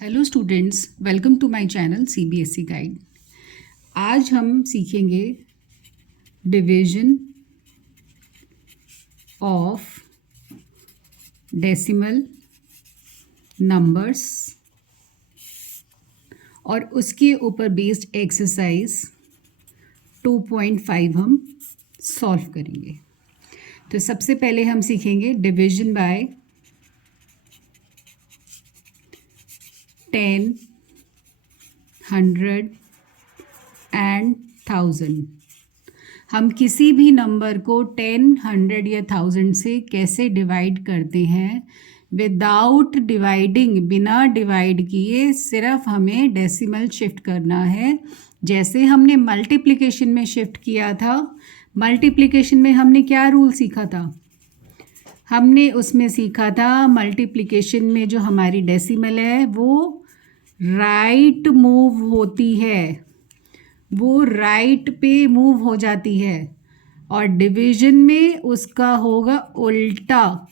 Hello students, welcome to my channel CBSE guide. आज हम सीखेंगे डिवीजन ऑफ डेसिमल नंबर्स और उसके ऊपर बेस्ड एक्सरसाइज 2.5 हम सॉल्व करेंगे। तो सबसे पहले हम सीखेंगे डिवीजन बाय 10, 100 एंड 1000। हम किसी भी नंबर को 10, 100 या 1000 से कैसे डिवाइड करते हैं विदाउट डिवाइडिंग, बिना डिवाइड किए सिर्फ हमें डेसिमल शिफ्ट करना है। जैसे हमने मल्टीप्लिकेशन में शिफ्ट किया था। मल्टीप्लिकेशन में हमने क्या रूल सीखा था? हमने उसमें सीखा था मल्टीप्लिकेशन में जो हमारी डेसिमल है वो राइट मूव होती है, वो राइट पे मूव हो जाती है, और डिवीजन में उसका होगा उल्टा।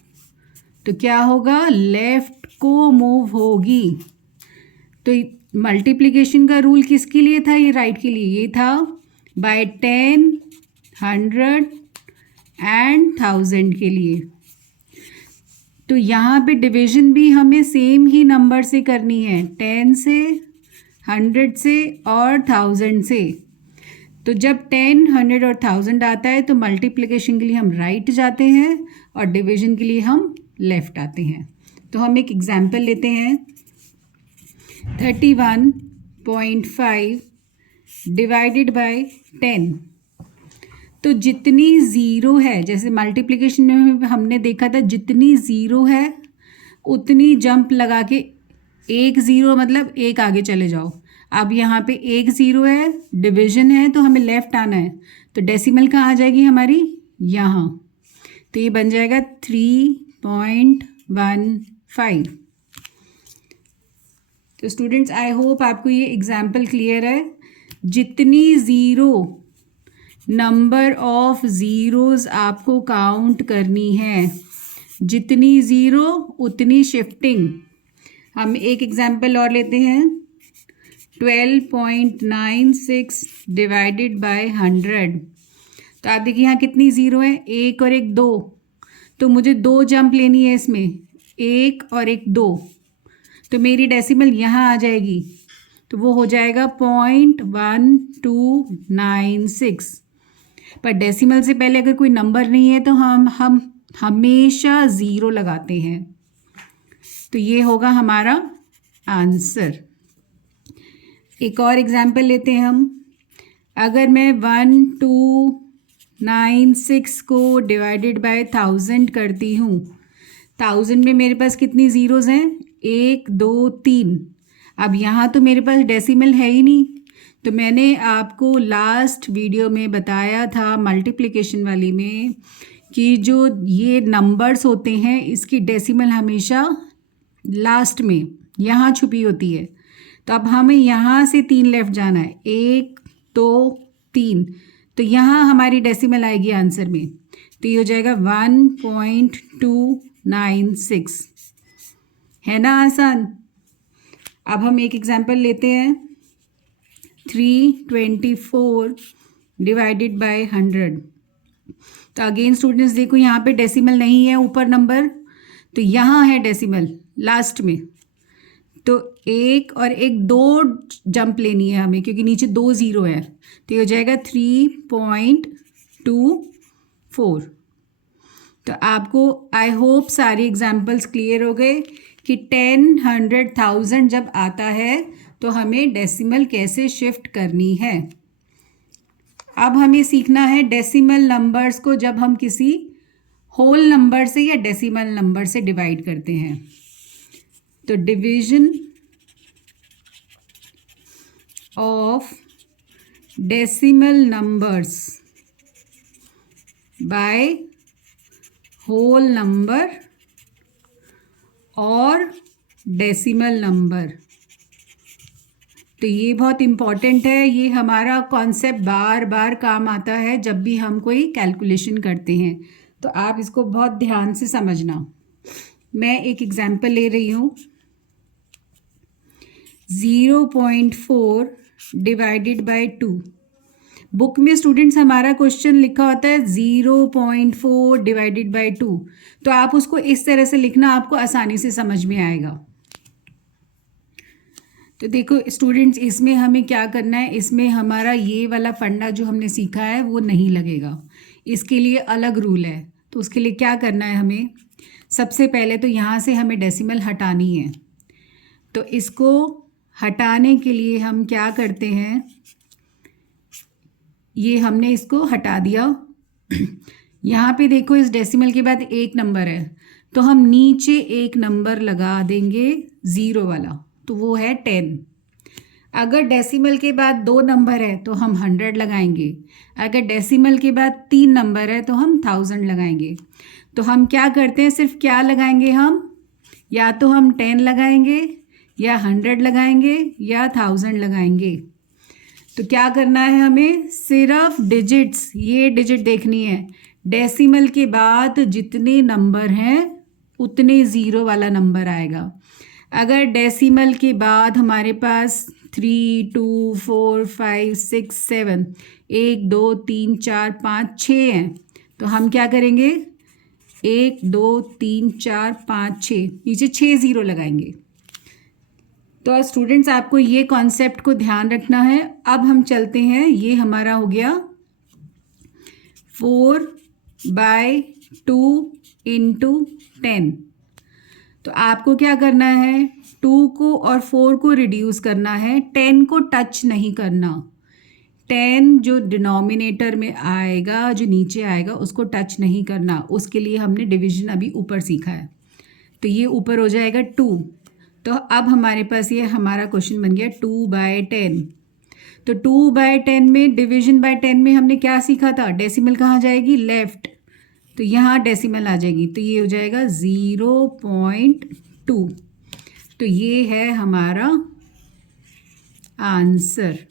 तो क्या होगा? लेफ्ट को मूव होगी। तो मल्टीप्लिकेशन का रूल किसके लिए था? ये राइट के लिए। ये था बाय 10, 100 एंड 1000 के लिए। तो यहाँ पे डिवीजन भी हमें सेम ही नंबर से करनी है, 10 से, 100 से और 1000 से। तो जब 10, 100 और 1000 आता है तो मल्टीप्लिकेशन के लिए हम राइट जाते हैं और डिवीजन के लिए हम लेफ़्ट आते हैं। तो हम एक एग्जांपल लेते हैं। 31.5 डिवाइडेड बाय 10। तो जितनी ज़ीरो है, जैसे मल्टीप्लिकेशन में हमने देखा था, जितनी ज़ीरो है उतनी जंप लगा के, एक ज़ीरो मतलब एक आगे चले जाओ। अब यहाँ पे एक ज़ीरो है, डिवीजन है, तो हमें लेफ़्ट आना है। तो डेसिमल कहाँ आ जाएगी हमारी? यहाँ। तो ये बन जाएगा 3.15। तो स्टूडेंट्स, आई होप आपको ये एग्जाम्पल क्लियर है। जितनी ज़ीरो नंबर ऑफ ज़ीरोज़ आपको काउंट करनी है, जितनी ज़ीरो उतनी शिफ्टिंग। हम एक एग्जांपल और लेते हैं। 12.96 डिवाइडेड बाय 100। तो आप देखिए यहाँ कितनी ज़ीरो है, एक और एक दो। तो मुझे दो जंप लेनी है इसमें, एक और एक दो। तो मेरी डेसिमल यहाँ आ जाएगी, तो वो हो जाएगा 0.1296। पर डेसिमल से पहले अगर कोई नंबर नहीं है तो हम हमेशा ज़ीरो लगाते हैं। तो ये होगा हमारा आंसर। एक और एग्जांपल लेते हैं हम। अगर मैं 1296 को डिवाइडेड बाय 1000 करती हूँ, 1000 में मेरे पास कितनी ज़ीरोज़ हैं? 1, 2, 3। अब यहाँ तो मेरे पास डेसिमल है ही नहीं। तो मैंने आपको लास्ट वीडियो में बताया था मल्टीप्लिकेशन वाली में कि जो ये नंबर्स होते हैं इसकी डेसिमल हमेशा लास्ट में यहाँ छुपी होती है। तो अब हमें यहाँ से 3 लेफ्ट जाना है, 1, 2, 3। तो यहाँ हमारी डेसिमल आएगी आंसर में। तो ये हो जाएगा 1.296। है ना आसान? अब हम एक एग्जांपल लेते हैं। 324 डिवाइडेड बाय 100। तो अगेन स्टूडेंट्स देखो, यहाँ पे डेसिमल नहीं है ऊपर नंबर, तो यहाँ है डेसिमल लास्ट में। तो एक और एक दो जंप लेनी है हमें, क्योंकि नीचे 2 ज़ीरो है। तो ये हो जाएगा 3.24। तो आपको आई होप सारी एग्जाम्पल्स क्लियर हो गए कि 10, 100, 1000 जब आता है तो हमें डेसिमल कैसे शिफ्ट करनी है। अब हमें सीखना है डेसिमल नंबर्स को जब हम किसी होल नंबर से या डेसिमल नंबर से डिवाइड करते हैं। तो division of decimal numbers by whole number और डेसिमल नंबर। तो ये बहुत इम्पॉर्टेंट है। ये हमारा कॉन्सेप्ट बार बार काम आता है जब भी हम कोई कैलकुलेशन करते हैं, तो आप इसको बहुत ध्यान से समझना। मैं एक एग्जांपल ले रही हूँ। 0.4 डिवाइडेड बाय 2। बुक में स्टूडेंट्स हमारा क्वेश्चन लिखा होता है 0.4 डिवाइडेड बाय 2, तो आप उसको इस तरह से लिखना, आपको आसानी से समझ में आएगा। तो देखो स्टूडेंट्स, इसमें हमें क्या करना है, इसमें हमारा ये वाला फंडा जो हमने सीखा है वो नहीं लगेगा, इसके लिए अलग रूल है। तो उसके लिए क्या करना है हमें, सबसे पहले तो यहाँ से हमें डेसिमल हटानी है। तो इसको हटाने के लिए हम क्या करते हैं, ये हमने इसको हटा दिया। यहाँ पे देखो इस डेसिमल के बाद एक नंबर है, तो हम नीचे एक नंबर लगा देंगे ज़ीरो वाला, तो वो है 10। अगर डेसिमल के बाद 2 नंबर है तो हम 100 लगाएंगे। अगर डेसिमल के बाद 3 नंबर है तो हम 1000 लगाएंगे। तो हम क्या करते हैं, सिर्फ क्या लगाएंगे हम, या तो हम 10 लगाएंगे या 100 लगाएंगे या 1000 लगाएंगे। तो क्या करना है हमें, सिर्फ डिजिट्स, ये डिजिट देखनी है। डेसिमल के बाद जितने नंबर हैं उतने ज़ीरो वाला नंबर आएगा। अगर डेसिमल के बाद हमारे पास 3, 2, 4, 5, 6, 7, 1, 2, 3, 4, 5, 6 हैं, तो हम क्या करेंगे, 1, 2, 3, 4, 5, 6, नीचे 6 ज़ीरो लगाएंगे। तो स्टूडेंट्स आपको ये कॉन्सेप्ट को ध्यान रखना है। अब हम चलते हैं, ये हमारा हो गया 4/2 × 10। तो आपको क्या करना है, 2 को और 4 को रिड्यूस करना है, 10 को टच नहीं करना। 10 जो डिनोमिनेटर में आएगा, जो नीचे आएगा, उसको टच नहीं करना। उसके लिए हमने डिवीजन अभी ऊपर सीखा है। तो ये ऊपर हो जाएगा 2। तो अब हमारे पास ये हमारा क्वेश्चन बन गया 2/10। तो 2/10 में, डिवीजन बाय 10 में हमने क्या सीखा था, डेसिमल कहाँ जाएगी, लेफ्ट, तो यहाँ डेसिमल आ जाएगी, तो ये हो जाएगा 0.2। तो ये है हमारा आंसर।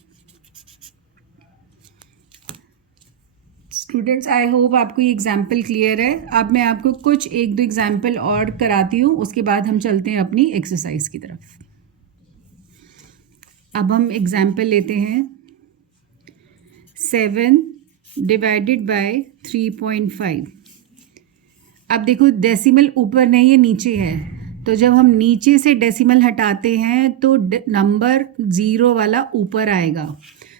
स्टूडेंट्स आई होप आपको ये एग्जाम्पल क्लियर है। अब मैं आपको कुछ 1-2 एग्जाम्पल और कराती हूँ, उसके बाद हम चलते हैं अपनी एक्सरसाइज की तरफ। अब हम एग्जाम्पल लेते हैं 7 डिवाइडेड बाय 3.5। अब देखो डेसिमल ऊपर नहीं है, नीचे है, तो जब हम नीचे से डेसिमल हटाते हैं तो नंबर ज़ीरो वाला ऊपर आएगा।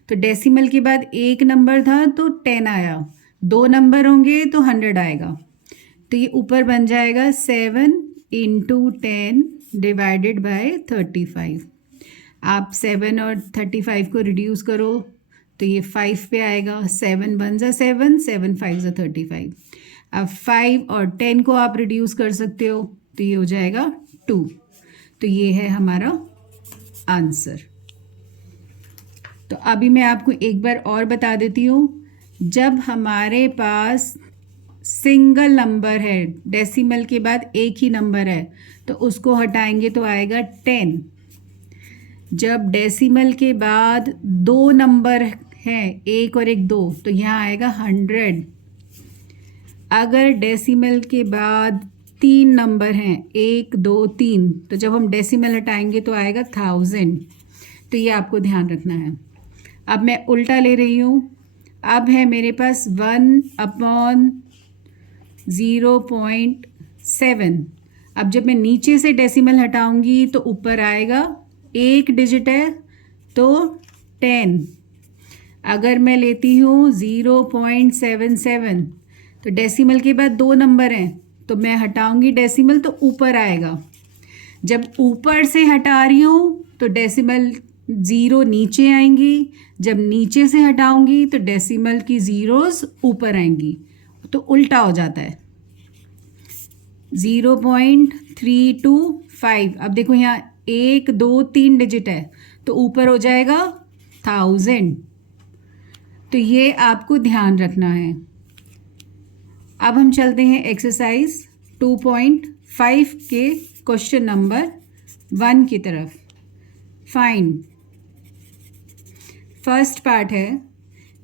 तो डेसिमल के बाद एक नंबर था तो 10 आया, 2 नंबर होंगे तो 100 आएगा। तो ये ऊपर बन जाएगा 7 × 10 डिवाइडेड बाय 35। आप 7 और 35 को रिड्यूस करो तो ये 5 पे आएगा, 7 1 ज़ा 7, 7 5 ज़ा 35। अब 5 और 10 को आप रिड्यूस कर सकते हो, तो ये हो जाएगा 2। तो ये है हमारा आंसर। तो अभी मैं आपको एक बार और बता देती हूँ, जब हमारे पास सिंगल नंबर है, डेसिमल के बाद एक ही नंबर है, तो उसको हटाएंगे तो आएगा 10। जब डेसिमल के बाद 2 नंबर हैं, 1 और 1 2, तो यहाँ आएगा 100। अगर डेसिमल के बाद 3 नंबर हैं, 1 2 3, तो जब हम डेसिमल हटाएंगे तो आएगा 1000। तो ये आपको ध्यान रखना है। अब मैं उल्टा ले रही हूँ। अब है मेरे पास 1/0.7। अब जब मैं नीचे से डेसिमल हटाऊंगी तो ऊपर आएगा, एक डिजिट है तो 10। अगर मैं लेती हूँ 0.77, तो डेसिमल के बाद 2 नंबर हैं, तो मैं हटाऊंगी डेसिमल तो ऊपर आएगा। जब ऊपर से हटा रही हूँ तो डेसिमल 0 नीचे आएंगी, जब नीचे से हटाऊंगी तो डेसिमल की ज़ीरोज़ ऊपर आएंगी, तो उल्टा हो जाता है। 0.325। अब देखो यहाँ 1 2 3 डिजिट है, तो ऊपर हो जाएगा 1000। तो ये आपको ध्यान रखना है। अब हम चलते हैं एक्सरसाइज 2.5 के क्वेश्चन नंबर 1 की तरफ। फाइंड, फर्स्ट पार्ट है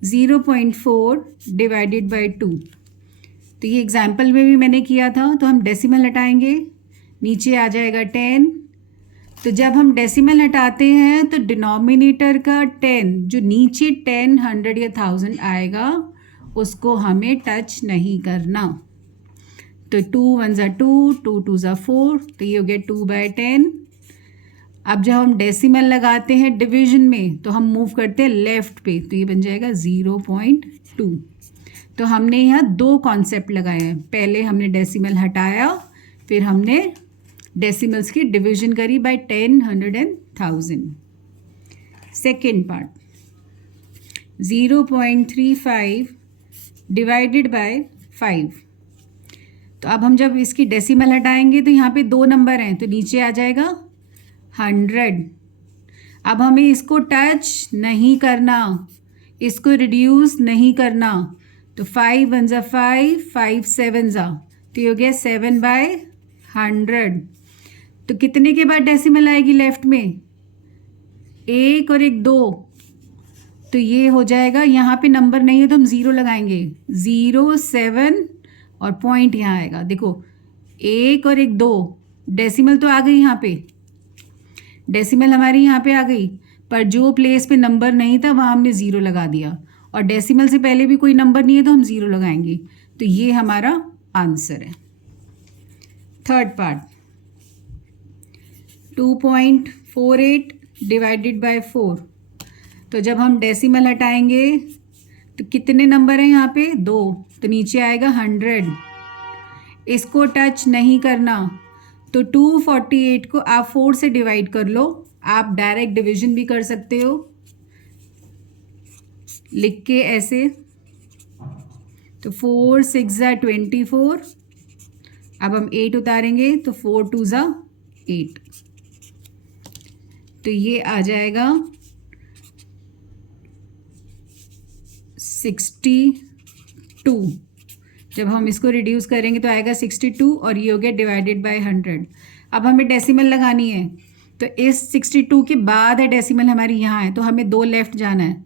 0.4 डिवाइडेड बाय 2। तो ये एग्जाम्पल में भी मैंने किया था। तो हम डेसिमल हटाएंगे, नीचे आ जाएगा 10, तो जब हम डेसिमल हटाते हैं तो डिनोमिनेटर का 10 जो नीचे 10, 100 या 1000 आएगा उसको हमें टच नहीं करना। तो 2 1 ज़ा 2, 2 2 ज़ा 4, तो ये हो गया 2/10। अब जब हम डेसिमल लगाते हैं डिवीजन में तो हम मूव करते हैं लेफ़्ट पे, तो ये बन जाएगा 0.2। तो हमने यहाँ दो कॉन्सेप्ट लगाए हैं, पहले हमने डेसिमल हटाया, फिर हमने डेसिमल्स की डिवीजन करी by 10, 100 and 1000। Second part 0.35 divided by 5। तो अब हम जब इसकी डेसिमल हटाएंगे तो यहाँ पे दो नंबर हैं, तो नीचे आ जाएगा 100। अब हमें इसको टच नहीं करना, इसको रिड्यूस नहीं करना, तो 5 1 ज़ा 5, 5 7 ज़ा, तो ये हो गया 7/100। तो कितने के बाद डेसिमल आएगी लेफ्ट में? एक और एक 2, तो ये हो जाएगा, यहाँ पे नंबर नहीं है तो हम 0 लगाएंगे, 0 7 और पॉइंट यहाँ आएगा। देखो एक और एक 2, डेसिमल तो आ गई, यहाँ पे डेसिमल हमारी यहाँ पे आ गई, पर जो प्लेस पे नंबर नहीं था वहाँ हमने 0 लगा दिया, और डेसिमल से पहले भी कोई नंबर नहीं है तो हम 0 लगाएंगे, तो ये हमारा आंसर है। Third part 2.48 divided by 4। तो जब हम डेसिमल हटाएंगे तो कितने नंबर हैं यहाँ पे? 2, तो नीचे आएगा 100। इसको टच नहीं करना, तो 248 को आप 4 से डिवाइड कर लो, आप डायरेक्ट डिवीजन भी कर सकते हो लिख के ऐसे। तो 4 6 ज़ा 24, अब हम 8 उतारेंगे तो 4 2 ज़ा 8, तो ये आ जाएगा 62। जब हम इसको रिड्यूस करेंगे तो आएगा 62, और ये हो गया डिवाइडेड बाय 100। अब हमें डेसिमल लगानी है, तो इस 62 के बाद है डेसिमल हमारी यहाँ है, तो हमें 2 लेफ्ट जाना है,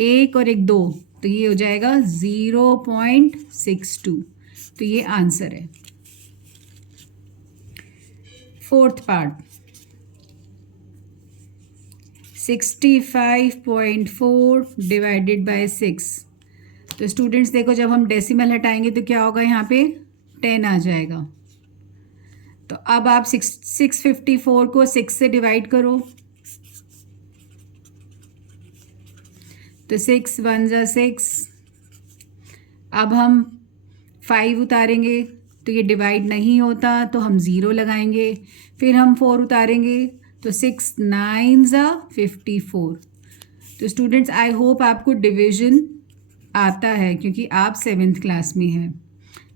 एक और एक 2, तो ये हो जाएगा 0.62, तो ये आंसर है। Fourth part 65.4 divided by 6। तो स्टूडेंट्स देखो, जब हम डेसिमल हटाएंगे तो क्या होगा, यहाँ पे 10 आ जाएगा। तो अब आप 654 को 6 से डिवाइड करो, तो 6 1 ज़ा 6। अब हम 5 उतारेंगे तो ये डिवाइड नहीं होता, तो हम 0 लगाएंगे, फिर हम 4 उतारेंगे तो 6 9 ज़ा 54। तो स्टूडेंट्स आई होप आपको डिवीजन आता है, क्योंकि आप 7th क्लास में हैं,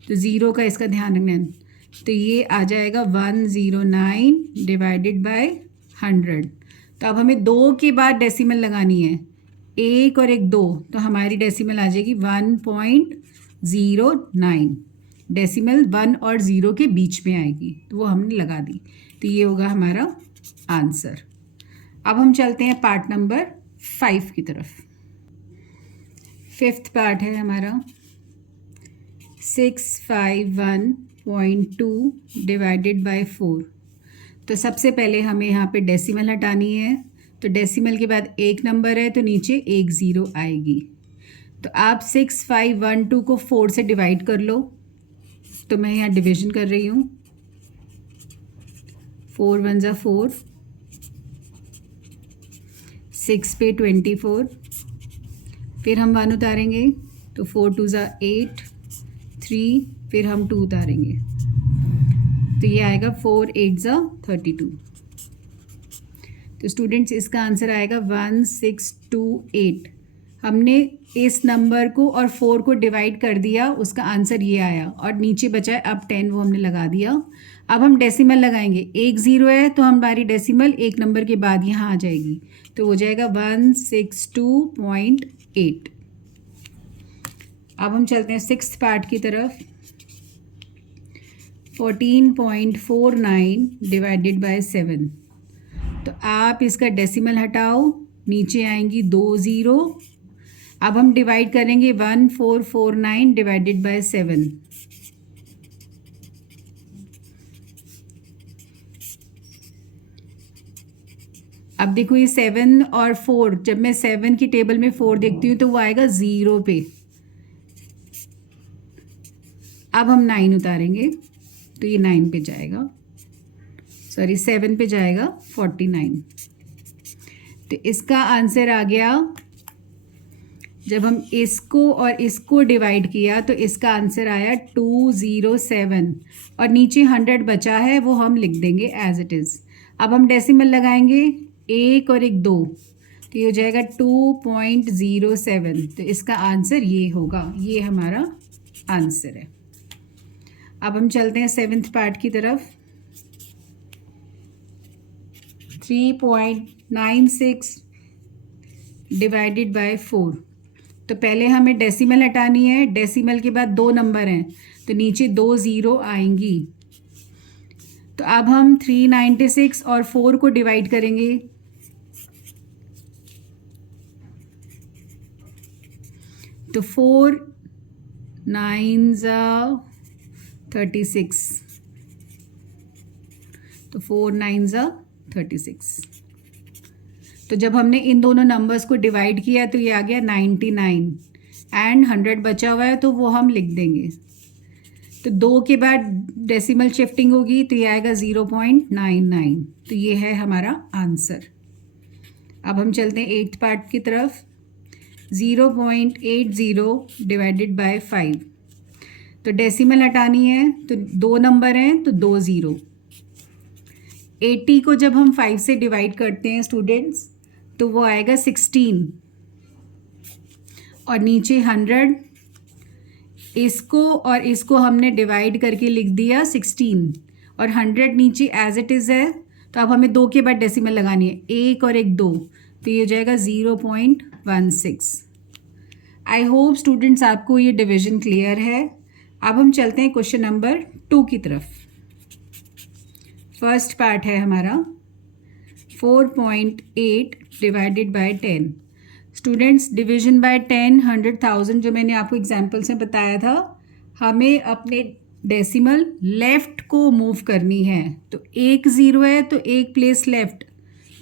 तो 0 का इसका ध्यान रखना। तो ये आ जाएगा 109 डिवाइडेड बाय 100। तो अब हमें 2 के बाद डेसिमल लगानी है, एक और एक 2, तो हमारी डेसिमल आ जाएगी 1.09। डेसिमल 1 और 0 के बीच में आएगी, तो वो हमने लगा दी, तो ये होगा हमारा आंसर। अब हम चलते हैं पार्ट नंबर 5 की तरफ। 5th पार्ट है हमारा 651.2 डिवाइडेड बाय 4। तो सबसे पहले हमें यहाँ पे डेसिमल हटानी है, तो डेसिमल के बाद एक नंबर है तो नीचे एक 0 आएगी। तो आप 6512 को 4 से डिवाइड कर लो, तो मैं यहाँ डिवीजन कर रही हूँ, 4 1 ज़ा 4, 6 पे 24, फिर हम 1 उतारेंगे तो 4 2 ज़ा 8, 3, फिर हम 2 उतारेंगे तो ये आएगा 4 8 ज़ा 32। तो स्टूडेंट्स इसका आंसर आएगा 1628। हमने इस नंबर को और 4 को डिवाइड कर दिया, उसका आंसर ये आया, और नीचे बचा है अब 10, वो हमने लगा दिया। अब हम डेसिमल लगाएंगे, एक 0 है तो हमारी डेसिमल एक नंबर के बाद यहाँ आ जाएगी, तो हो जाएगा 162.8। अब हम चलते हैं 6th पार्ट की तरफ। 14.49 डिवाइडेड बाय 7। तो आप इसका डेसिमल हटाओ, नीचे आएंगी 2 0। अब हम डिवाइड करेंगे 1449 डिवाइडेड बाय 7। अब देखो ये 7 और 4, जब मैं 7 की टेबल में 4 देखती हूँ तो वो आएगा 0 पे। अब हम 9 उतारेंगे तो ये 9 पे जाएगा, सॉरी 7 पे जाएगा 49। तो इसका आंसर आ गया, जब हम इसको और इसको डिवाइड किया तो इसका आंसर आया 207, और नीचे 100 बचा है वो हम लिख देंगे एज इट इज़। अब हम डेसिमल लगाएंगे, एक और एक 2, तो ये हो जाएगा 2.07। तो इसका आंसर ये होगा, ये हमारा आंसर है। अब हम चलते हैं 7th पार्ट की तरफ। 3.96 डिवाइडेड बाय 4। तो पहले हमें डेसिमल हटानी है, डेसिमल के बाद 2 नंबर हैं तो नीचे 2 ज़ीरो आएंगी। तो अब हम 396 और 4 को डिवाइड करेंगे। तो 4 9 36, तो 4 9 36। तो जब हमने इन दोनों नंबर्स को डिवाइड किया तो ये आ गया 99, एंड 100 बचा हुआ है तो वो हम लिख देंगे। तो 2 के बाद डेसिमल शिफ्टिंग होगी तो ये आएगा 0.99। तो ये है हमारा आंसर। अब हम चलते हैं 8th पार्ट की तरफ। 0.80 डिवाइडेड बाय 5। तो डेसिमल हटानी है तो 2 नंबर हैं तो 2 ज़ीरो। 80 को जब हम 5 से डिवाइड करते हैं स्टूडेंट्स तो वो आएगा 16, और नीचे 100, इसको और इसको हमने डिवाइड करके लिख दिया 16, और 100 नीचे एज इट इज़ है। तो अब हमें 2 के बाद डेसिमल लगानी है, एक और एक 2, तो ये हो जाएगा 0.16। आई होप स्टूडेंट्स आपको ये डिवीजन क्लियर है। अब हम चलते हैं क्वेश्चन नंबर 2 की तरफ। फर्स्ट पार्ट है हमारा 4.8 divided by 10। Students, division bye 10, 100,000 जो मैंने आपको एग्जाम्पल से बताया था, हमें अपने डेसिमल लेफ़्ट को मूव करनी है। तो एक ज़ीरो है तो एक प्लेस लेफ़्ट,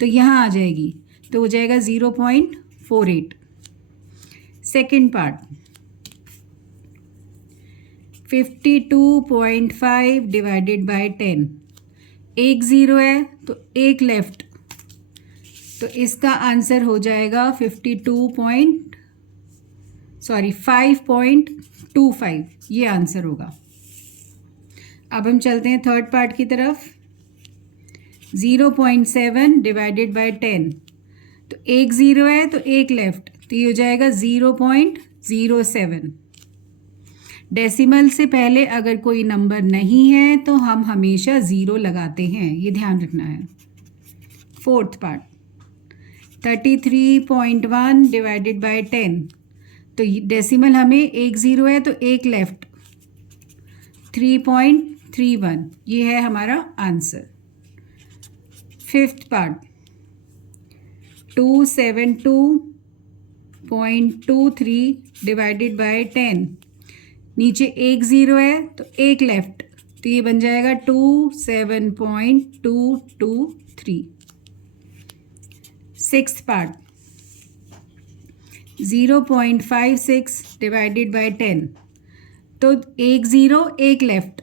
तो यहाँ आ जाएगी, तो हो जाएगा 0.48। Second part 52.5 divided by 10। एक ज़ीरो है तो एक लेफ़्ट, तो इसका आंसर हो जाएगा 5.25, ये आंसर होगा। अब हम चलते हैं थर्ड पार्ट की तरफ। 0.7 डिवाइडेड बाय 10। तो एक ज़ीरो है तो एक लेफ़्ट, तो ये हो जाएगा 0.07। डेसिमल से पहले अगर कोई नंबर नहीं है तो हम हमेशा ज़ीरो लगाते हैं, ये ध्यान रखना है। Fourth part 33.1 divided by 10। तो डेसिमल हमें एक ज़ीरो है तो एक लेफ़्ट, 3.31, ये है हमारा answer. Fifth part 272.23 divided by 10। नीचे एक ज़ीरो है तो एक लेफ़्ट, तो ये बन जाएगा 27.223। Sixth part 0.56 divided by 10। तो एक ज़ीरो एक लेफ़्ट,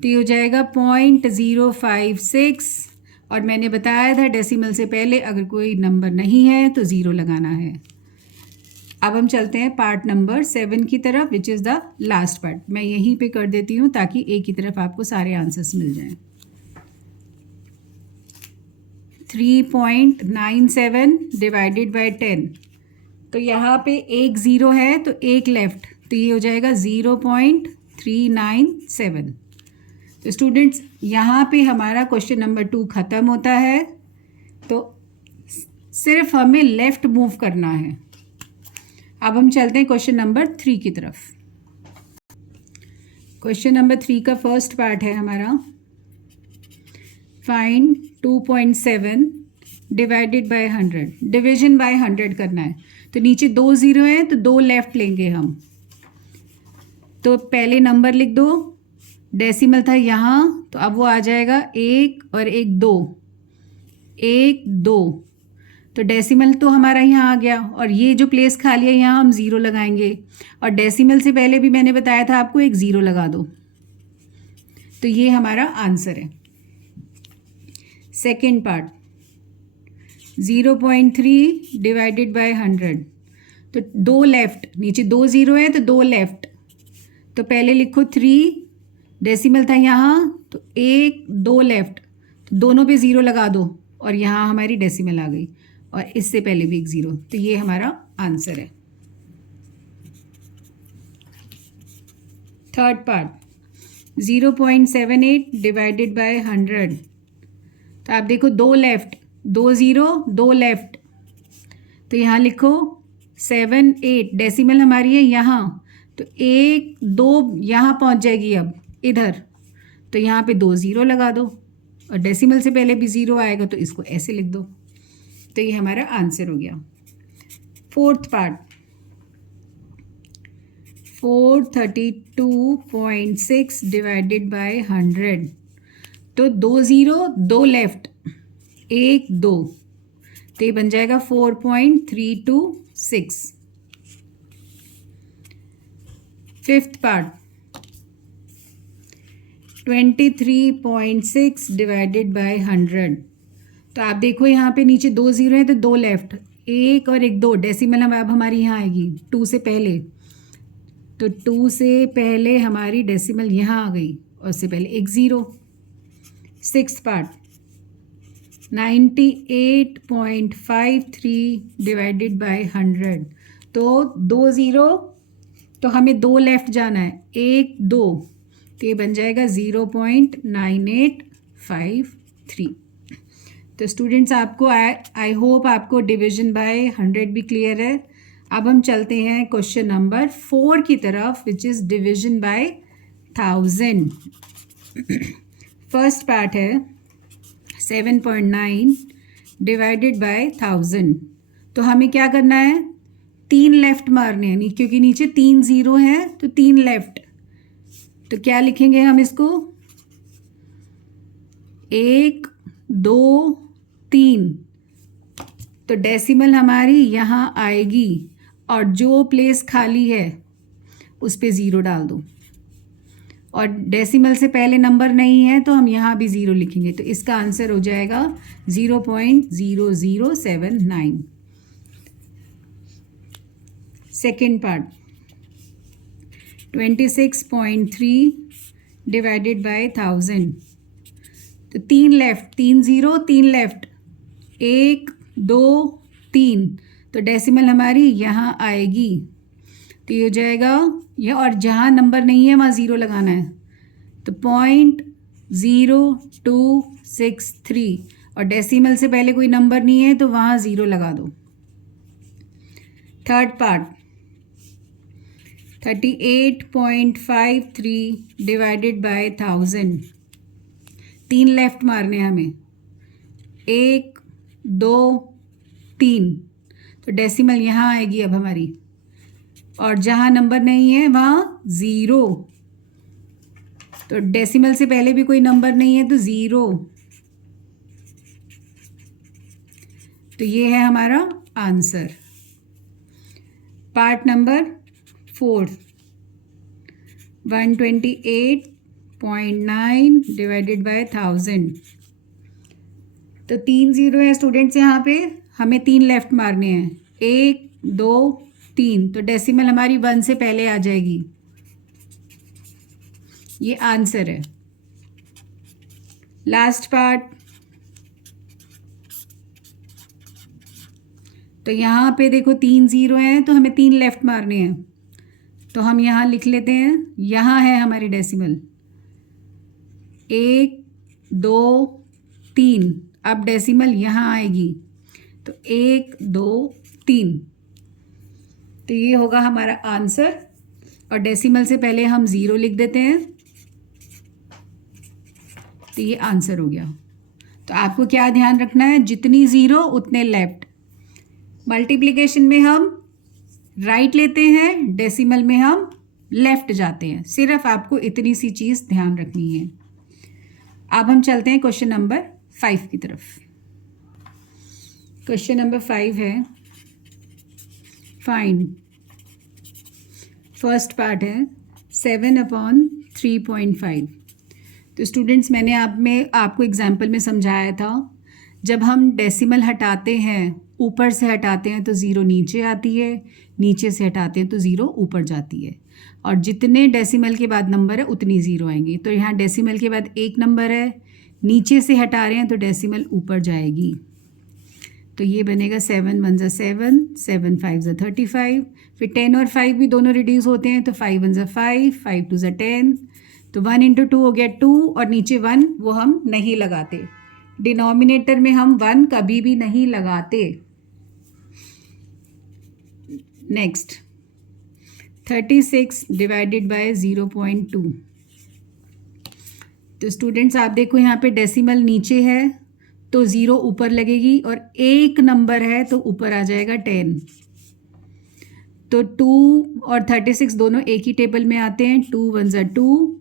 तो ये हो जाएगा 0.056, और मैंने बताया था डेसिमल से पहले अगर कोई नंबर नहीं है तो ज़ीरो लगाना है। अब हम चलते हैं पार्ट नंबर 7 की तरफ, which is the last part. मैं यहीं पे कर देती हूँ ताकि एक ही तरफ आपको सारे आंसर्स मिल जाएं। 3.97 डिवाइडेड बाय 10। तो यहाँ पे एक ज़ीरो है तो एक लेफ़्ट, तो ये हो जाएगा 0.397। तो स्टूडेंट्स, यहाँ पे हमारा क्वेश्चन नंबर 2 ख़त्म होता है। तो सिर्फ हमें लेफ़्ट मूव करना है। अब हम चलते हैं क्वेश्चन नंबर 3 की तरफ। क्वेश्चन नंबर 3 का फर्स्ट पार्ट है हमारा, find 2.7 divided by 100। Division bye 100 करना है। तो नीचे 2 ज़ीरो है तो 2 लेफ़्ट लेंगे हम। तो पहले नंबर लिख दो, डेसिमल था यहाँ, तो अब वो आ जाएगा 1 और 1 2। 1 2, तो डेसिमल तो हमारा यहाँ आ गया और ये जो प्लेस खाली है यहाँ हम ज़ीरो लगाएंगे और डेसिमल से पहले भी मैंने बताया था आपको एक ज़ीरो लगा दो, तो ये हमारा आंसर है। सेकेंड पार्ट 0.3 डिवाइडेड बाय 100, तो 2 लेफ्ट, नीचे 2 ज़ीरो है तो 2 लेफ्ट, तो पहले लिखो 3, डेसिमल था यहाँ तो 1 2 लेफ्ट, तो दोनों पे ज़ीरो लगा दो और यहाँ हमारी डेसिमल आ गई और इससे पहले भी एक ज़ीरो, तो ये हमारा आंसर है। थर्ड पार्ट 0.78 डिवाइडेड बाय 100, तो आप देखो 2 लेफ्ट, 2 ज़ीरो 2 लेफ्ट, तो यहाँ लिखो 7 8, डेसिमल हमारी है यहाँ, तो 1 2 यहाँ पहुँच जाएगी अब इधर, तो यहाँ पे 2 ज़ीरो लगा दो और डेसिमल से पहले भी ज़ीरो आएगा तो इसको ऐसे लिख दो, तो ये हमारा आंसर हो गया। फोर्थ पार्ट 432.6 डिवाइडेड बाय 100, तो 2 ज़ीरो 2 लेफ्ट 1 2, तो ये बन जाएगा 4.326। फिफ्थ पार्ट 23.6 डिवाइडेड बाय 100, तो आप देखो यहाँ पे नीचे 2 ज़ीरो है तो 2 लेफ्ट, 1 और 1 2, डेसिमल हम अब हमारी यहाँ आएगी 2 से पहले, तो 2 से पहले हमारी डेसिमल यहाँ आ गई और उससे पहले एक zero. Sixth part 98.53 divided by 100, तो 2 ज़ीरो, तो हमें 2 लेफ्ट जाना है 1 2, तो ये बन जाएगा 0.9853। तो स्टूडेंट्स आपको आई होप आपको डिवीजन बाय 100 भी क्लियर है। अब हम चलते हैं क्वेश्चन नंबर 4 की तरफ, which is division bye 1000। First part है 7.9 डिवाइडेड बाय 1000, तो हमें क्या करना है 3 लेफ्ट मारने हैं, क्योंकि नीचे 3 ज़ीरो है तो 3 लेफ्ट, तो क्या लिखेंगे हम इसको 1 2 3, तो डेसिमल हमारी यहाँ आएगी और जो प्लेस खाली है उस पे ज़ीरो डाल दो और डेसिमल से पहले नंबर नहीं है तो हम यहाँ भी ज़ीरो लिखेंगे, तो इसका आंसर हो जाएगा 0.0079। सेकेंड पार्ट 26.3 डिवाइडेड बाय 1000, तो 3 लेफ्ट 3 ज़ीरो 3 लेफ्ट 1 2 3, तो डेसिमल हमारी यहाँ आएगी, तो ये हो जाएगा ये, और जहाँ नंबर नहीं है वहाँ ज़ीरो लगाना है, तो 0.0263 और डेसिमल से पहले कोई नंबर नहीं है तो वहाँ ज़ीरो लगा दो। Third part 38.53 divided by 1000, 3 left मारने हैं हमें 1 2 3, तो डेसिमल यहाँ आएगी अब हमारी, और जहाँ नंबर नहीं है वहाँ ज़ीरो, तो डेसिमल से पहले भी कोई नंबर नहीं है तो ज़ीरो, तो ये है हमारा answer. Part number 4 128.9 divided by 1000, तो 3 ज़ीरो है स्टूडेंट्स, यहाँ पे हमें 3 लेफ्ट मारने हैं 1 2 3, तो डेसिमल हमारी 1 से पहले आ जाएगी, ये आंसर है। लास्ट पार्ट, तो यहाँ पे देखो 3 ज़ीरो हैं तो हमें 3 लेफ्ट मारने हैं, तो हम यहाँ लिख लेते हैं, यहाँ है हमारी डेसिमल 1 2 3, अब डेसिमल यहाँ आएगी तो 1 2 3, तो ये होगा हमारा आंसर, और डेसिमल से पहले हम ज़ीरो लिख देते हैं, तो ये आंसर हो गया। तो आपको क्या ध्यान रखना है, जितनी ज़ीरो उतने लेफ्ट, मल्टीप्लिकेशन में हम राइट लेते हैं, डेसिमल में हम लेफ्ट जाते हैं, सिर्फ आपको इतनी सी चीज़ ध्यान रखनी है। अब हम चलते हैं क्वेश्चन नंबर 5 की तरफ। क्वेश्चन नंबर 5 है, फाइंड। फर्स्ट पार्ट है 7/3.5। तो स्टूडेंट्स, मैंने आपको एग्जाम्पल में समझाया था, जब हम डेसिमल हटाते हैं, ऊपर से हटाते हैं तो ज़ीरो नीचे आती है, नीचे से हटाते हैं तो ज़ीरो ऊपर जाती है, और जितने डेसिमल के बाद नंबर है उतनी ज़ीरो आएंगी। तो यहाँ डेसिमल के बाद एक नंबर है, नीचे से हटा रहे हैं तो डेसिमल ऊपर जाएगी। तो ये बनेगा 7 1 ज़ा 7, 7 5 ज़ा 35, फिर 10 और 5 भी दोनों रिड्यूस होते हैं तो 5 1 ज़ा 5, 5 2 ज़ा 10, तो 1 इंटू 2 हो गया 2, और नीचे 1 वो हम नहीं लगाते, डिनोमिनेटर में हम 1 कभी भी नहीं लगाते। Next 36 divided by 0.2। तो स्टूडेंट्स आप देखो यहाँ पे डेसिमल नीचे है तो ज़ीरो ऊपर लगेगी, और एक नंबर है तो ऊपर आ जाएगा 10। तो 2 और 36 दोनों एक ही टेबल में आते हैं, 2 1 ज़ा 2,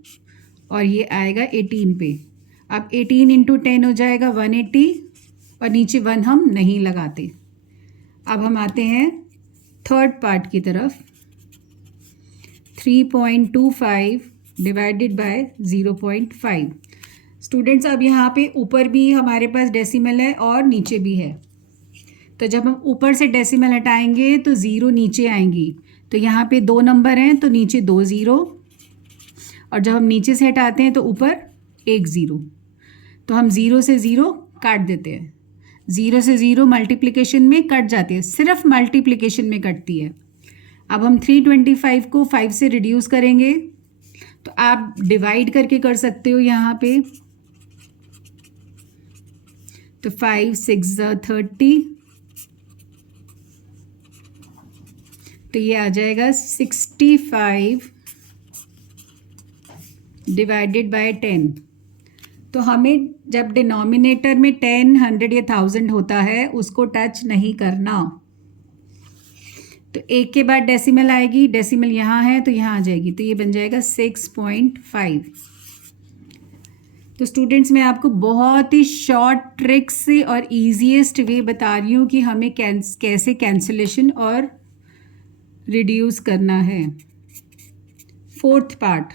और ये आएगा 18 पे। अब 18 इंटू 10 हो जाएगा 180, और नीचे 1 हम नहीं लगाते। अब हम आते हैं थर्ड पार्ट की तरफ, 3.25 डिवाइडेड बाय 0.5। स्टूडेंट्स, अब यहाँ पे ऊपर भी हमारे पास डेसिमल है और नीचे भी है, तो जब हम ऊपर से डेसिमल हटाएंगे तो ज़ीरो नीचे आएंगी। तो यहाँ पे 2 नंबर हैं तो नीचे 2 ज़ीरो, और जब हम नीचे से हटाते हैं तो ऊपर 1 ज़ीरो। तो हम ज़ीरो से ज़ीरो काट देते हैं, ज़ीरो से ज़ीरो मल्टीप्लिकेशन में कट जाती है, सिर्फ मल्टीप्लिकेशन में कटती है। अब हम 325 को 5 से रिड्यूस करेंगे, तो आप डिवाइड करके कर सकते हो यहाँ पे। तो 5 6 ज़ा 30, तो ये आ जाएगा 65 डिवाइडेड बाय 10। तो हमें जब डिनोमिनेटर में 10 100 या 1000 होता है उसको टच नहीं करना। तो एक के बाद डेसिमल आएगी, डेसिमल यहाँ है तो यहाँ आ जाएगी, तो ये बन जाएगा 6.5। तो स्टूडेंट्स, मैं आपको बहुत ही शॉर्ट ट्रिक से और ईजीएस्ट वे बता रही हूँ कि हमें कैसे कैंसिलेशन और रिड्यूस करना है। Fourth part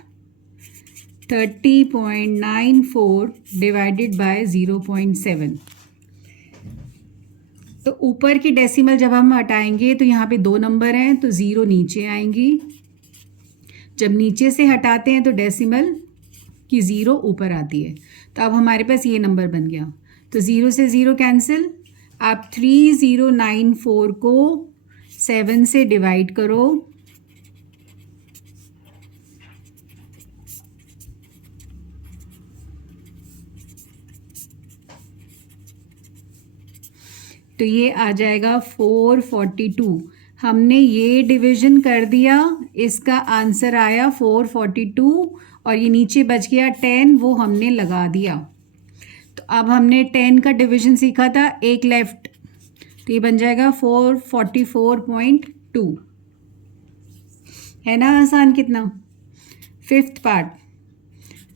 30.94 divided by 0.7। तो ऊपर की डेसिमल जब हम हटाएंगे तो यहाँ पे 2 नंबर हैं तो ज़ीरो नीचे आएंगी, जब नीचे से हटाते हैं तो डेसिमल की ज़ीरो ऊपर आती है। तो अब हमारे पास ये नंबर बन गया, तो ज़ीरो से ज़ीरो कैंसिल। आप 3094 को 7 से डिवाइड करो, तो ये आ जाएगा 442। हमने ये डिवीजन कर दिया, इसका आंसर आया 442, और ये नीचे बच गया 10, वो हमने लगा दिया। तो अब हमने 10 का डिवीजन सीखा था, एक लेफ्ट, तो ये बन जाएगा 444.2। है ना आसान कितना। Fifth part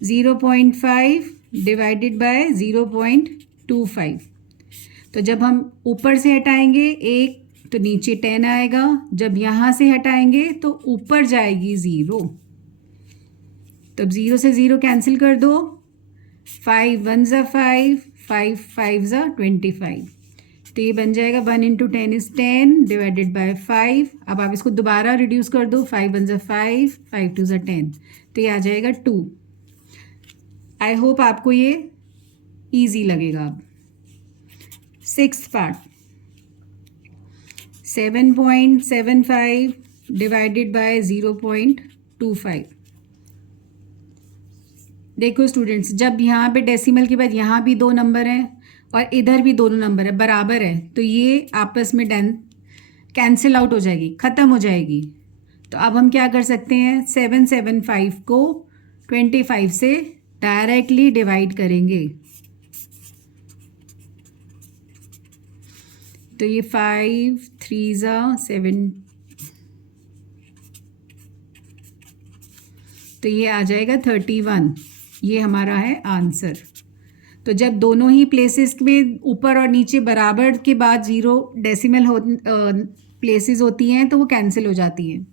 0.5 divided by 0.25। तो जब हम ऊपर से हटाएंगे एक तो नीचे 10 आएगा, जब यहाँ से हटाएंगे तो ऊपर जाएगी ज़ीरो। तब ज़ीरो से ज़ीरो कैंसिल कर दो, 5 1 ज़ा 5, 5 5 ज़ा 25। तो ये बन जाएगा 1 इंटू 10 इज़ 10 डिवाइडेड बाय 5। अब आप इसको दोबारा रिड्यूस कर दो, 5 1 ज़ा 5, 5 2 ज़ा 10, तो ये आ जाएगा 2। आई होप आपको ये ईजी लगेगा। अब सिक्स्थ पार्ट 7.75 डिवाइडेड बाय 0.25। देखो स्टूडेंट्स, जब यहाँ पे डेसिमल के बाद यहाँ भी 2 नंबर हैं और इधर भी दोनों नंबर है, बराबर है, तो ये आपस में कैंसिल आउट हो जाएगी, ख़त्म हो जाएगी। तो अब हम क्या कर सकते हैं, 775 को 25 से डायरेक्टली डिवाइड करेंगे। तो ये 5 3 ज़ा 7, तो ये आ जाएगा 31। ये हमारा है आंसर। तो जब दोनों ही प्लेसेस में ऊपर और नीचे बराबर के बाद 0 डेसिमल प्लेसेस होती हैं तो वो कैंसिल हो जाती हैं।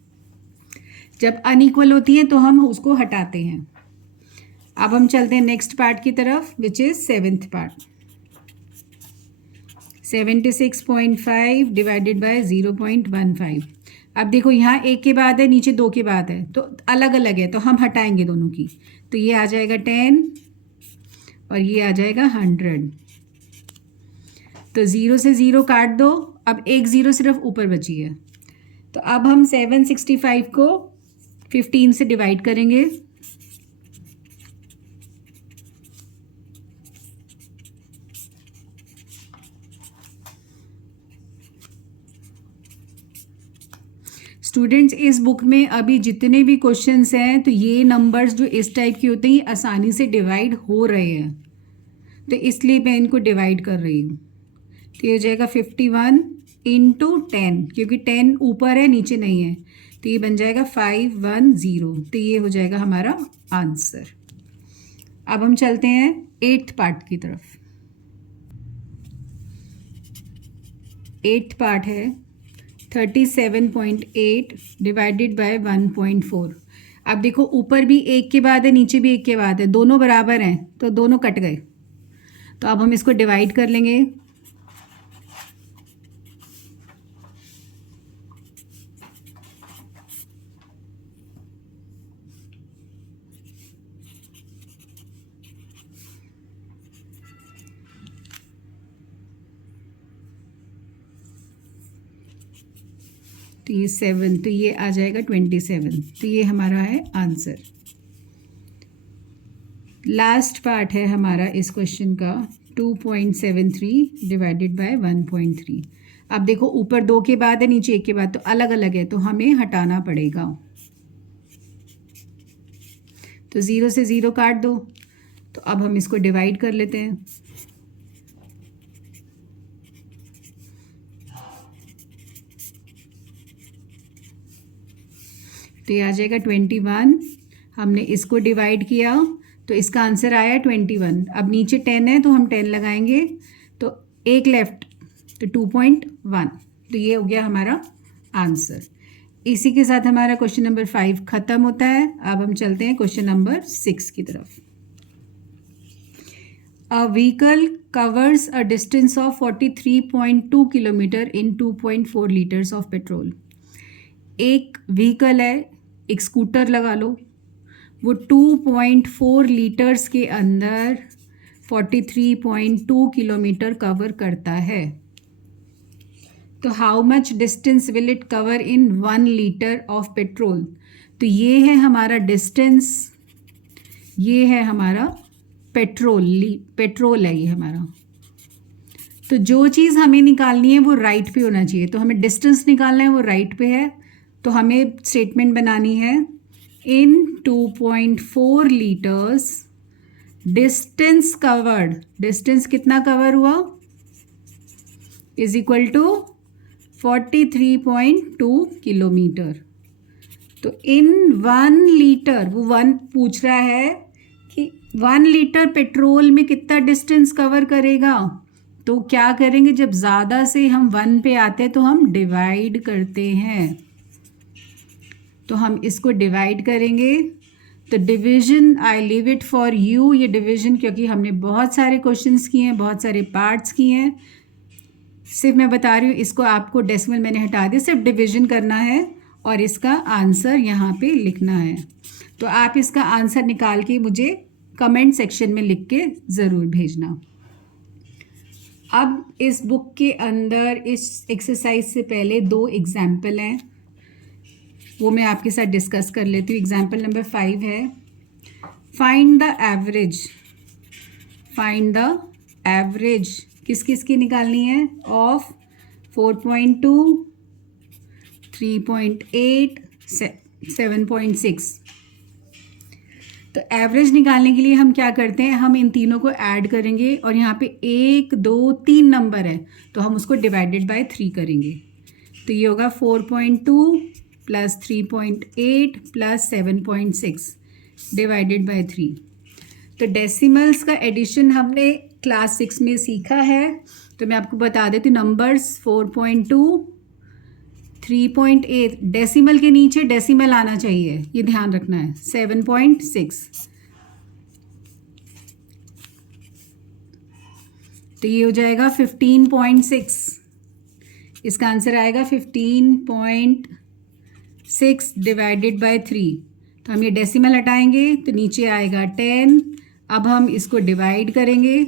जब अनइक्वल होती हैं तो हम उसको हटाते हैं। अब हम चलते हैं नेक्स्ट पार्ट की तरफ, which is 7th part. 76.5 divided by 0.15। अब देखो यहाँ एक के बाद है, नीचे 2 के बाद है, तो अलग अलग है, तो हम हटाएंगे दोनों की। तो ये आ जाएगा 10 और ये आ जाएगा 100। तो 0 से 0 काट दो, अब एक 0 सिर्फ ऊपर बची है। तो अब हम 765 को 15 से डिवाइड करेंगे। स्टूडेंट्स, इस बुक में अभी जितने भी क्वेश्चंस हैं तो ये नंबर्स जो इस टाइप की होते हैं आसानी से डिवाइड हो रहे हैं, तो इसलिए मैं इनको डिवाइड कर रही हूँ। तो ये हो जाएगा 51 इंटू 10, क्योंकि 10 ऊपर है नीचे नहीं है, तो ये बन जाएगा 510। तो ये हो जाएगा हमारा आंसर। अब हम चलते हैं 8th पार्ट की तरफ। 8th पार्ट है 37.8 डिवाइडेड बाय 1.4। अब देखो ऊपर भी एक के बाद है, नीचे भी एक के बाद है, दोनों बराबर हैं तो दोनों कट गए। तो अब हम इसको डिवाइड कर लेंगे। तो ये 7, तो ये आ जाएगा 27। तो ये हमारा है आंसर। लास्ट पार्ट है हमारा इस क्वेश्चन का 2.73 डिवाइडेड बाय 1.3। अब देखो ऊपर 2 के बाद है, नीचे 1 के बाद, तो अलग अलग है, तो हमें हटाना पड़ेगा। तो 0 से 0 काट दो। तो अब हम इसको डिवाइड कर लेते हैं। तो ये आ जाएगा 21। हमने इसको डिवाइड किया तो इसका आंसर आया 21। अब नीचे 10 है तो हम 10 लगाएंगे, तो एक लेफ्ट, तो 2.1। तो ये हो गया हमारा आंसर। इसी के साथ हमारा क्वेश्चन नंबर 5 ख़त्म होता है। अब हम चलते हैं क्वेश्चन नंबर 6 की तरफ। A vehicle covers a distance of 43.2 kilometre in 2.4 litres of petrol. एक व्हीकल है, एक स्कूटर लगा लो, वो 2.4 लीटर्स के अंदर 43.2 किलोमीटर कवर करता है। तो how much distance will it cover in 1 litre of petrol. तो ये है हमारा डिस्टेंस, ये है हमारा पेट्रोल है ये हमारा। तो जो चीज़ हमें निकालनी है वो राइट पे होना चाहिए। तो हमें डिस्टेंस निकालना है, वो राइट पे है, तो हमें स्टेटमेंट बनानी है इन 2.4 लीटर्स डिस्टेंस कवर्ड। डिस्टेंस कितना कवर हुआ इज इक्वल टू 43.2 किलोमीटर। तो इन 1 लीटर, वो 1 पूछ रहा है कि 1 लीटर पेट्रोल में कितना डिस्टेंस कवर करेगा। तो क्या करेंगे, जब ज़्यादा से हम 1 पे आते हैं तो हम डिवाइड करते हैं। तो हम इसको डिवाइड करेंगे। तो division I leave it for you, ये डिवीजन, क्योंकि हमने बहुत सारे क्वेश्चंस किए हैं, बहुत सारे पार्ट्स किए हैं। सिर्फ मैं बता रही हूँ, इसको आपको डेसिमल मैंने हटा दिया, सिर्फ डिवीजन करना है और इसका आंसर यहाँ पे लिखना है। तो आप इसका आंसर निकाल के मुझे कमेंट सेक्शन में लिख के ज़रूर भेजना। अब इस बुक के अंदर इस एक्सरसाइज से पहले 2 एग्जाम्पल हैं, वो मैं आपके साथ डिस्कस कर लेती हूँ। एग्जाम्पल नंबर 5 है, find the average. Find the average किस किस की निकालनी है, ऑफ 4.2, 3.8, 7.6। तो एवरेज निकालने के लिए हम क्या करते हैं, हम इन तीनों को ऐड करेंगे और यहाँ पे 1, 2, 3 नंबर है तो हम उसको डिवाइडेड बाय 3 करेंगे। तो ये होगा 4.2 प्लस 3.8 प्लस 7.6 डिवाइडेड बाय 3। तो डेसिमल्स का एडिशन हमने क्लास 6 में सीखा है, तो मैं आपको बता देती हूँ नंबर्स 4.2, 3.8, डेसिमल के नीचे डेसिमल आना चाहिए, ये ध्यान रखना है, 7.6, तो ये हो जाएगा 15.6, इसका आंसर आएगा 15.6 डिवाइडेड बाय 3। तो हम ये डेसिमल हटाएंगे तो नीचे आएगा 10। अब हम इसको डिवाइड करेंगे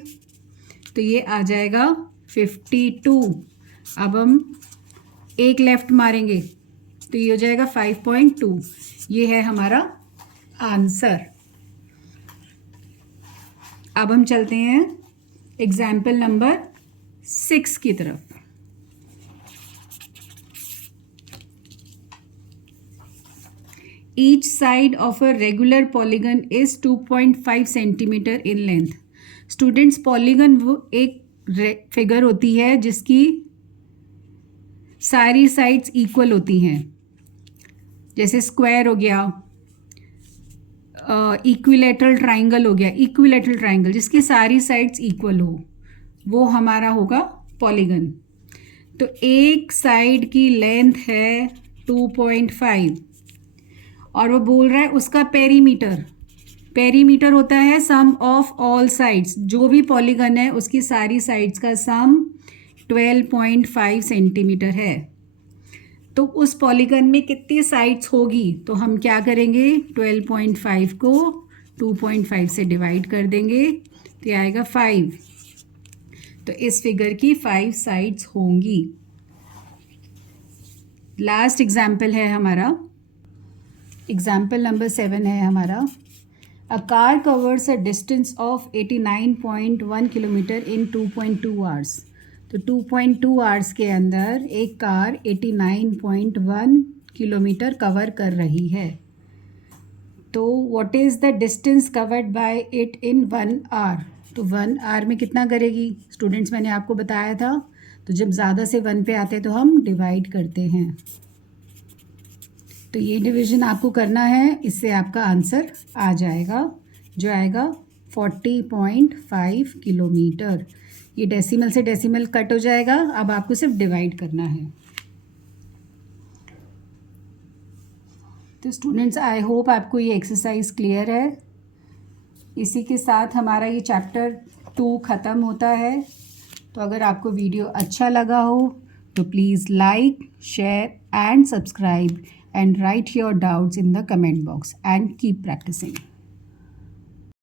तो ये आ जाएगा 52। अब हम एक लेफ्ट मारेंगे तो ये हो जाएगा 5.2। ये है हमारा आंसर। अब हम चलते हैं एग्जाम्पल नंबर 6 की तरफ। Each side of a regular polygon is 2.5 centimetre in length. Students, polygon वो एक फिगर होती है जिसकी सारी साइड्स इक्वल होती हैं, जैसे स्क्वायर हो गया, इक्विलेटरल ट्राइंगल हो गया। इक्विलेटरल ट्राइंगल जिसकी सारी साइड्स इक्वल हो वो हमारा होगा पॉलीगन। तो एक साइड की लेंथ है 2.5 और वो बोल रहा है उसका पेरीमीटर होता है सम ऑफ ऑल साइड्स। जो भी पॉलीगन है उसकी सारी साइड्स का सम 12.5 सेंटीमीटर है। तो उस पॉलीगन में कितनी साइड्स होगी, तो हम क्या करेंगे, 12.5 को 2.5 से डिवाइड कर देंगे तो ये आएगा 5। तो इस फिगर की 5 साइड्स होंगी। लास्ट एग्जाम्पल है हमारा, एग्जाम्पल नंबर 7 है हमारा। A car covers a distance of 89.1 kilometre in 2.2 hours. तो 2.2 आवर्स के अंदर एक कार 89.1 किलोमीटर कवर कर रही है। तो what is the distance covered by it in 1 hour. तो 1 आवर में कितना करेगी स्टूडेंट्स, मैंने आपको बताया था। तो जब ज़्यादा से 1 पे आते हैं तो हम डिवाइड करते हैं। तो ये डिवीज़न आपको करना है, इससे आपका आंसर आ जाएगा, जो आएगा 40.5 किलोमीटर। ये डेसिमल से डेसिमल कट हो जाएगा, अब आपको सिर्फ डिवाइड करना है। तो स्टूडेंट्स, आई होप आपको ये एक्सरसाइज क्लियर है। इसी के साथ हमारा ये चैप्टर 2 ख़त्म होता है। तो अगर आपको वीडियो अच्छा लगा हो तो please like, share and subscribe and write your doubts in the comment box and keep practicing.